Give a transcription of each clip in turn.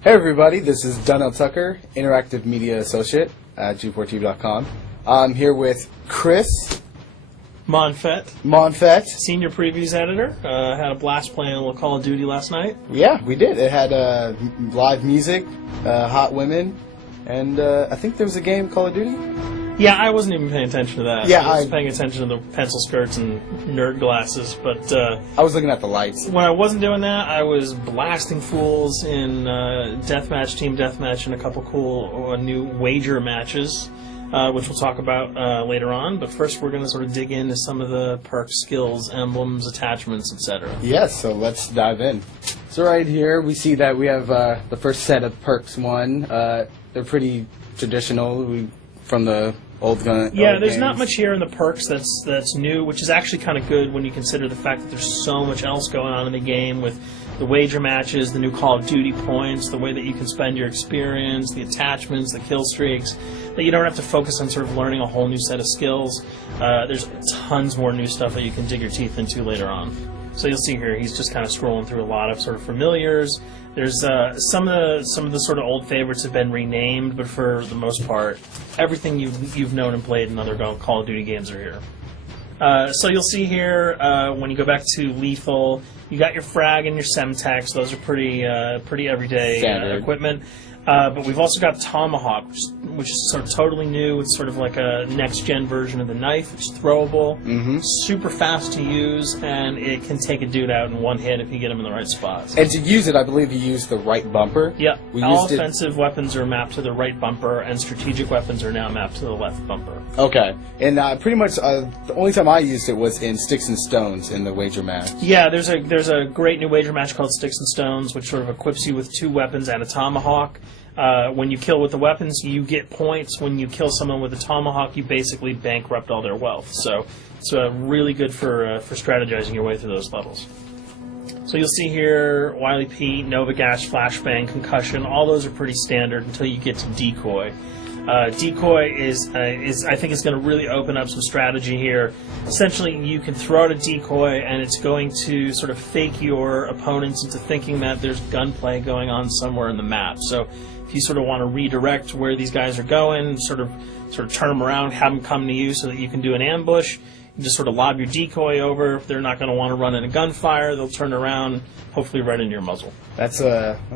Hey everybody, this is Donnell Tucker, Interactive Media Associate at G4TV.com. I'm here with Chris Monfett, Senior Previews Editor. Had a blast playing a little Call of Duty last night. Yeah, we did. It had live music, hot women, and I think there was a game, Call of Duty? Yeah, I wasn't even paying attention to that. Yeah, I was paying attention to the pencil skirts and nerd glasses, but I was looking at the lights. When I wasn't doing that, I was blasting fools in deathmatch, team deathmatch, and a couple cool new wager matches, which we'll talk about later on. But first, we're going to sort of dig into some of the perks, skills, emblems, attachments, etc. Yes, so let's dive in. So right here, we see that we have the first set of perks one. They're pretty traditional from the old gun. Yeah, there's not much here in the perks that's new, which is actually kind of good when you consider the fact that there's so much else going on in the game with the wager matches, the new Call of Duty points, the way that you can spend your experience, the attachments, the Killstreaks, that you don't have to focus on sort of learning a whole new set of skills. There's tons more new stuff that you can dig your teeth into later on. So you'll see here, he's just kind of scrolling through a lot of sort of familiars. There's some of the sort of old favorites have been renamed, but for the most part, everything you've known and played in other Call of Duty games are here. So you'll see here when you go back to lethal, you got your frag and your semtex. Those are pretty everyday equipment. But we've also got Tomahawk, which is sort of totally new. It's sort of like a next-gen version of the knife. It's throwable, super fast to use, and it can take a dude out in one hit if you get him in the right spots. And to use it, I believe you use the right bumper. Yep. All offensive weapons are mapped to the right bumper, and strategic weapons are now mapped to the left bumper. Okay. And pretty much the only time I used it was in Sticks and Stones in the wager match. Yeah, there's a great new wager match called Sticks and Stones, which sort of equips you with 2 weapons and a tomahawk. When you kill with the weapons, you get points. When you kill someone with a tomahawk, you basically bankrupt all their wealth. So it's really good for strategizing your way through those levels. So you'll see here, Wily Pete, Nova Gash, Flashbang, Concussion. All those are pretty standard until you get to Decoy. Decoy is I think it's going to really open up some strategy here. Essentially, you can throw out a decoy, and it's going to sort of fake your opponents into thinking that there's gunplay going on somewhere in the map. So if you sort of want to redirect where these guys are going, sort of turn them around, have them come to you so that you can do an ambush, you just sort of lob your decoy over. If they're not going to want to run in a gunfire, they'll turn around, hopefully right into your muzzle. That's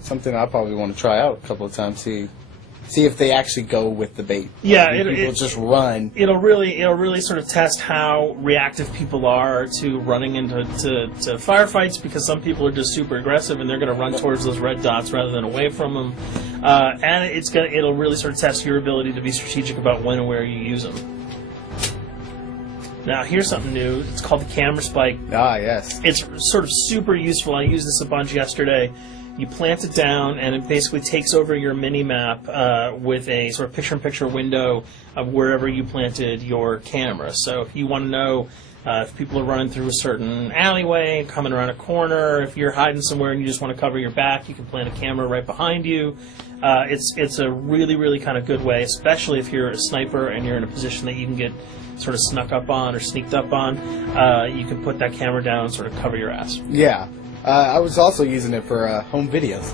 something I probably want to try out a couple of times. See if they actually go with the bait. Yeah, people just run. It'll really sort of test how reactive people are to running into firefights, because some people are just super aggressive and they're going to run towards those red dots rather than away from them. And it'll really sort of test your ability to be strategic about when and where you use them. Now, here's something new. It's called the camera spike. Ah, yes. It's sort of super useful. I used this a bunch yesterday. You plant it down, and it basically takes over your mini-map with a sort of picture-in-picture window of wherever you planted your camera. So if you want to know if people are running through a certain alleyway, coming around a corner, if you're hiding somewhere and you just want to cover your back, you can plant a camera right behind you. It's a really, really kind of good way, especially if you're a sniper and you're in a position that you can get sort of snuck up on or sneaked up on. You can put that camera down and sort of cover your ass. Yeah. I was also using it for home videos.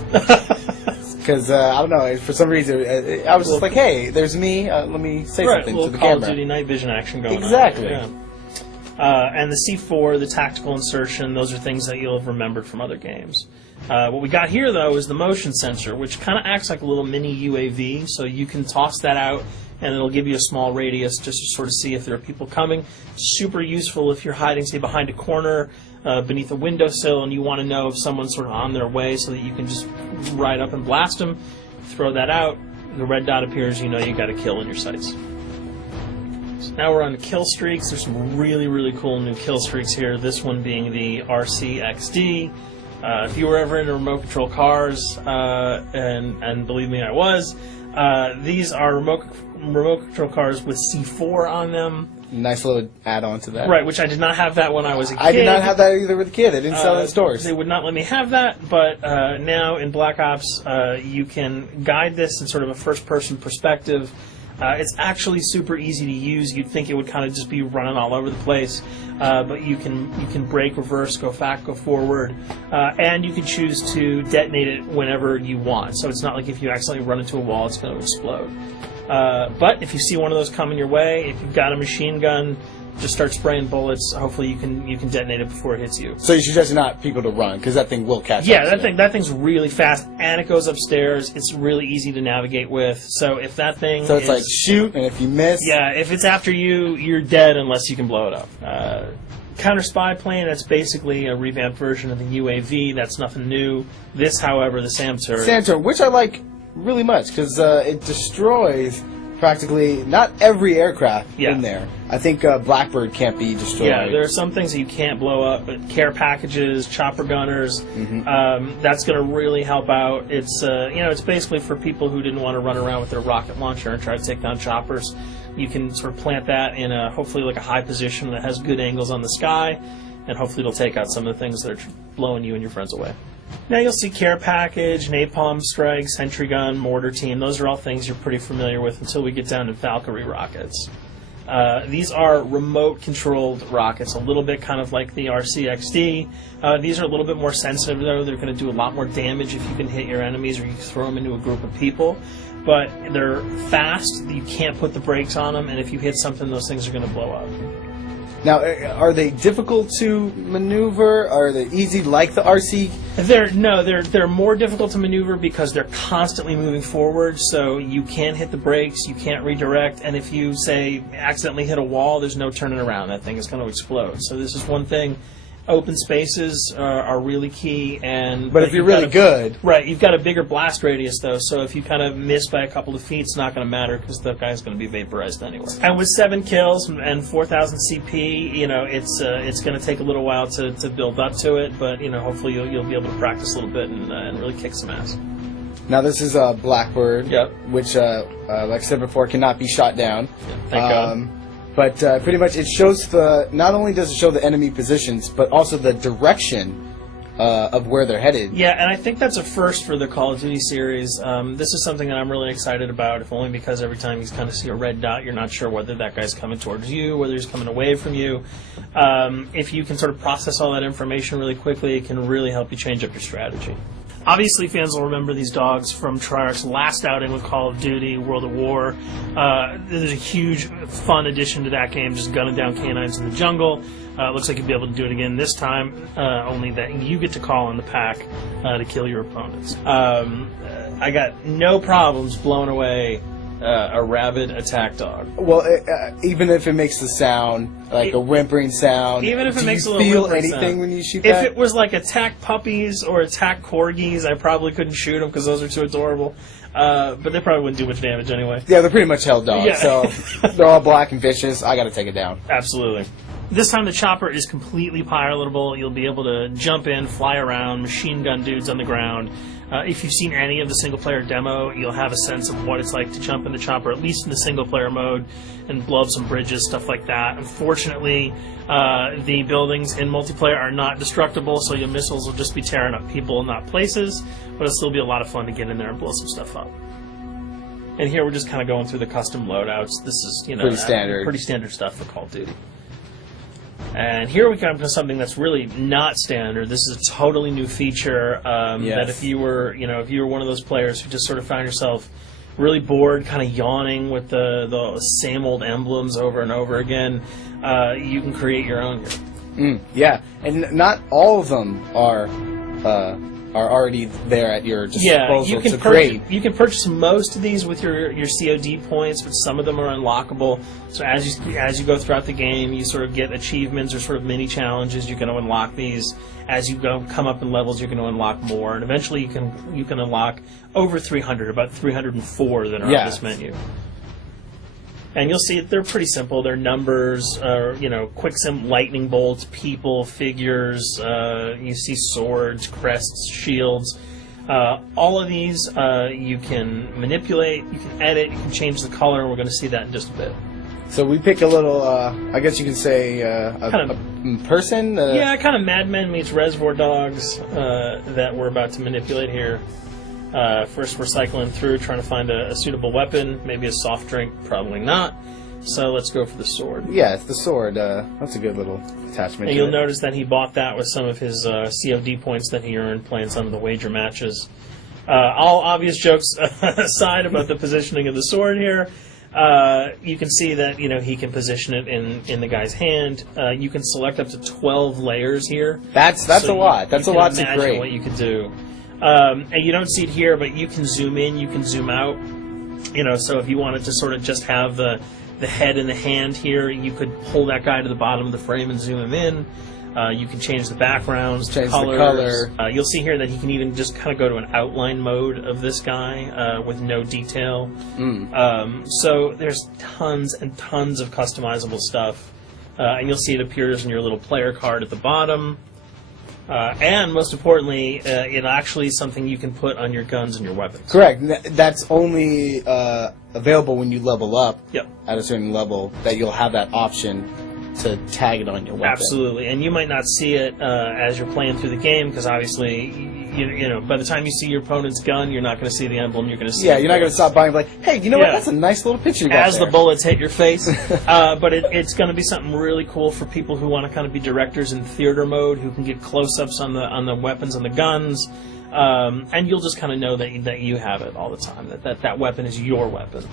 Because, I don't know, for some reason, I was just like, hey, there's me, let me say something to the camera. Call of Duty night vision action going on. Exactly. Yeah. And the C4, the tactical insertion, those are things that you'll have remembered from other games. What we got here, though, is the motion sensor, which kind of acts like a little mini UAV, so you can toss that out, and it'll give you a small radius just to sort of see if there are people coming. Super useful if you're hiding, say, behind a corner, beneath a windowsill, and you want to know if someone's sort of on their way so that you can just ride up and blast them. Throw that out, the red dot appears, you know you got a kill in your sights. So now we're on the Killstreaks. There's some really, really cool new Killstreaks here, this one being the RCXD. If you were ever into remote control cars, and believe me, I was, these are remote control cars with C4 on them. Nice little add-on to that. Right, which I did not have that when I was a kid. I did not have that either with a kid. They didn't sell it in stores. They would not let me have that, but now in Black Ops, you can guide this in sort of a first-person perspective. It's actually super easy to use. You'd think it would kind of just be running all over the place, but you can brake, reverse, go back, go forward, and you can choose to detonate it whenever you want. So it's not like if you accidentally run into a wall, it's going to explode. But if you see one of those coming your way, if you've got a machine gun, just start spraying bullets. Hopefully you can detonate it before it hits you. So you suggest not people to run, because that thing will catch up. Yeah, that thing's really fast, and it goes upstairs. It's really easy to navigate with. So if that thing So it's like shoot, and if you miss... Yeah, if it's after you, you're dead unless you can blow it up. Counter spy plane, that's basically a revamped version of the UAV. That's nothing new. This, however, the SAM turret. SAM turret, which I like really much, because it destroys practically not every aircraft in there. I think Blackbird can't be destroyed. Yeah, there are some things that you can't blow up, but care packages, chopper gunners, that's going to really help out. It's it's basically for people who didn't want to run around with their rocket launcher and try to take down choppers. You can sort of plant that in hopefully like a high position that has good angles on the sky, and hopefully it'll take out some of the things that are blowing you and your friends away. Now you'll see care package, napalm strike, sentry gun, mortar team. Those are all things you're pretty familiar with until we get down to Valkyrie rockets. These are remote-controlled rockets, a little bit kind of like the RCXD. These are a little bit more sensitive, though. They're going to do a lot more damage if you can hit your enemies or you throw them into a group of people. But they're fast, you can't put the brakes on them, and if you hit something, those things are going to blow up. Now, are they difficult to maneuver? Are they easy like the RC? They're more difficult to maneuver because they're constantly moving forward, so you can't hit the brakes, you can't redirect, and if you, say, accidentally hit a wall, there's no turning around. That thing is going to explode. So this is one thing. Open spaces are really key, but if you're really good, right? You've got a bigger blast radius, though, so if you kind of miss by a couple of feet, it's not going to matter because the guy's going to be vaporized anyway. And with 7 kills and 4,000 CP, it's going to take a little while to build up to it, but hopefully you'll be able to practice a little bit and really kick some ass. Now this is Blackbird, which, like I said before, cannot be shot down. Yeah, thank God. But pretty much it shows not only does it show the enemy positions, but also the direction of where they're headed. Yeah, and I think that's a first for the Call of Duty series. This is something that I'm really excited about, if only because every time you kind of see a red dot, you're not sure whether that guy's coming towards you, whether he's coming away from you. If you can sort of process all that information really quickly, it can really help you change up your strategy. Obviously, fans will remember these dogs from Treyarch's last outing with Call of Duty, World at War. There's a huge, fun addition to that game, just gunning down canines in the jungle. Looks like you'll be able to do it again this time, only that you get to call on the pack to kill your opponents. I got no problems blowing away a rabid attack dog. Well, even if it makes the sound, like a whimpering sound, even if it makes a little feel whimpering anything sound. when you shoot If that? it was like attack puppies or attack corgis, I probably couldn't shoot them because those are too adorable. But they probably wouldn't do much damage anyway. Yeah, they're pretty much held dogs, Yeah. so they're all black and vicious. I gotta take it down. Absolutely. This time the chopper is completely pilotable. You'll be able to jump in, fly around, machine gun dudes on the ground. If you've seen any of the single-player demo, you'll have a sense of what it's like to jump in the chopper, at least in the single-player mode, and blow up some bridges, stuff like that. Unfortunately, the buildings in multiplayer are not destructible, so your missiles will just be tearing up people and not places, but it'll still be a lot of fun to get in there and blow some stuff up. And here we're just kind of going through the custom loadouts. This is, pretty standard stuff for Call of Duty. And here we come to something that's really not standard. This is a totally new feature that if you were one of those players who just sort of found yourself really bored, kind of yawning with the same old emblems over and over again, you can create your own here. Yeah, and not all of them are already there at your disposal to create. You can purchase most of these with your COD points, but some of them are unlockable. So as you go throughout the game, you sort of get achievements or sort of mini challenges. You're going to unlock these. As you come up in levels, you're going to unlock more, and eventually you can unlock over 300, about 304 that are on this menu. And you'll see they're pretty simple. They're numbers, quick lightning bolts, people, figures. You see swords, crests, shields. All of these you can manipulate, you can edit, you can change the color, and we're going to see that in just a bit. So we pick a little, I guess you could say, a person? Yeah, kind of Mad Men meets Reservoir Dogs that we're about to manipulate here. First, we're cycling through, trying to find a suitable weapon. Maybe a soft drink, probably not. So let's go for the sword. Yeah, it's the sword. That's a good little attachment. And you'll notice that he bought that with some of his COD points that he earned playing some of the wager matches. All obvious jokes aside about the positioning of the sword here, you can see that he can position it in the guy's hand. You can select up to 12 layers here. That's a lot. That's a lot to imagine create. what you could do. And you don't see it here, but you can zoom in, you can zoom out. So if you wanted to sort of just have the head and the hand here, you could pull that guy to the bottom of the frame and zoom him in. You can change the backgrounds, change colors. the color. You'll see here that he can even just kind of go to an outline mode of this guy with no detail. So there's tons and tons of customizable stuff. And you'll see it appears in your little player card at the bottom. And most importantly, it actually is something you can put on your guns and your weapons. Correct. That's only available when you level up at a certain level, that you'll have that option to tag it on your weapon. Absolutely. And you might not see it as you're playing through the game, because obviously, by the time you see your opponent's gun, you're not going to see the emblem. You're going to see you're not going to stop by and be like, hey, you know what? That's a nice little picture you got as there. the bullets hit your face. But it's going to be something really cool for people who want to kind of be directors in theater mode, who can get close-ups on the weapons and the guns. And you'll just kind of know that you have it all the time, that weapon is your weapon.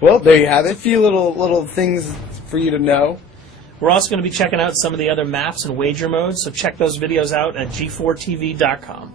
Well, there you have it. A few little things for you to know. We're also going to be checking out some of the other maps and wager modes, so check those videos out at g4tv.com.